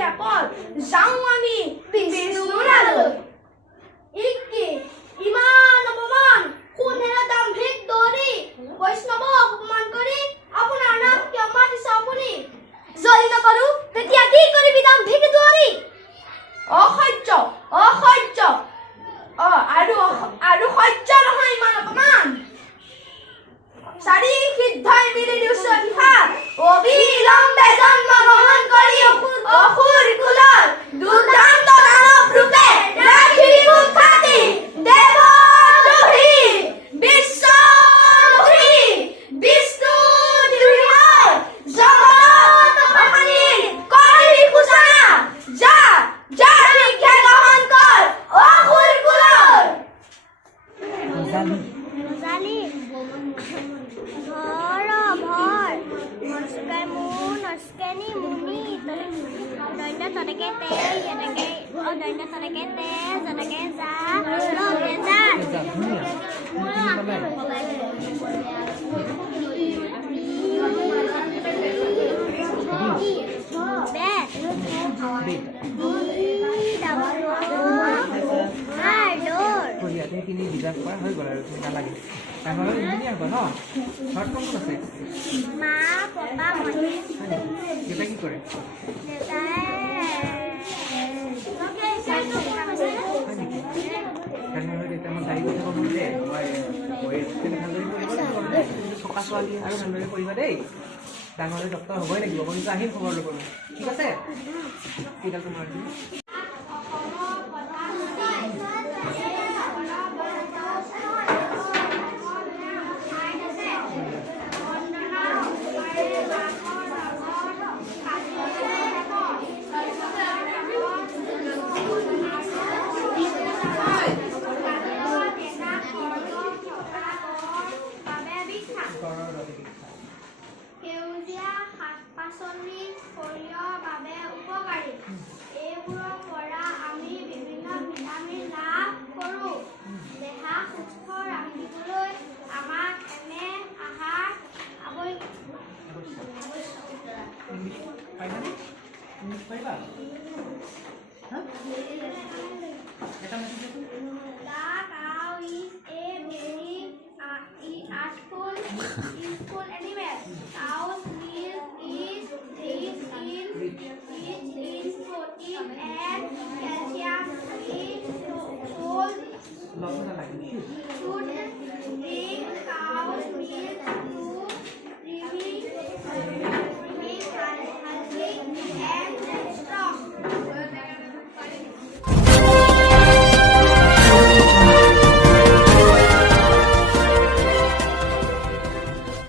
সকল যাওঁ আমি বিষ্ণুৰ আলয়। ইকি ইমান অপমান কোনেৰে দাম্ভিক দৌৰি বৈষ্ণৱক অপমান কৰি আপোনাৰ নাম কিয় মাতিছে আপুনি? যদি নকৰো তেতিয়া কি কৰিবি দাম্ভিক দৌৰি? অসহ্য অসহ্য আৰু সহ্য নহয় ইমান অপমান। চাৰি সিদ্ধাই মিলি দিছে অভিশাপ অবিলম্বে জন্ম গ্ৰহণ কৰি অসুৰ কুলৰ দুৰ্দান্ত দানৱ ৰূপে ৰাখিবি কুখ্যাতি দেৱদ্ৰোহী বিশ্বদ্ৰোহী বিষ্ণুদ্ৰোহী জগত অশান্তিৰ কৰিবি সূচনা যাৰ ভিক্ষা গ্ৰহণ কৰ অসুৰ কুলৰ। ৰজালি ভৰ নস্কাই নস্কেনি মুনি দৈন্য তনেকে তে এনেকে দৈন্য তনেকে তে যেনেকে যা লগে যা সেইখিনি বিকাশ কৰা হৈ গ'ল আৰু তুমি নালাগে ডাঙৰ ইঞ্জিনিয়াৰ হ'ব ন। ঘৰত কোন কোন আছে? মা পাপা মই। দেউতাই কি কৰে? দেউতা মই গাড়ী কথা ক'ব যে মই ভালদৰে থকা ছোৱালী আৰু ভালদৰে কৰিবা দেই। ডাঙৰলৈ ডক্তৰ হ'বই লাগিব। মই কিন্তু আহিম খবৰ ল'বলৈ, ঠিক আছে? কেইডাল তোমাৰ সেউজীয়া শাক-পাচলি শৰীৰৰ বাবে উপকাৰী। এইবোৰৰ পৰা আমি বিভিন্ন ভিটামিন লাভ কৰোঁ। দেহা সুস্থ ৰাখিবলৈ আমাক এনে আহাৰ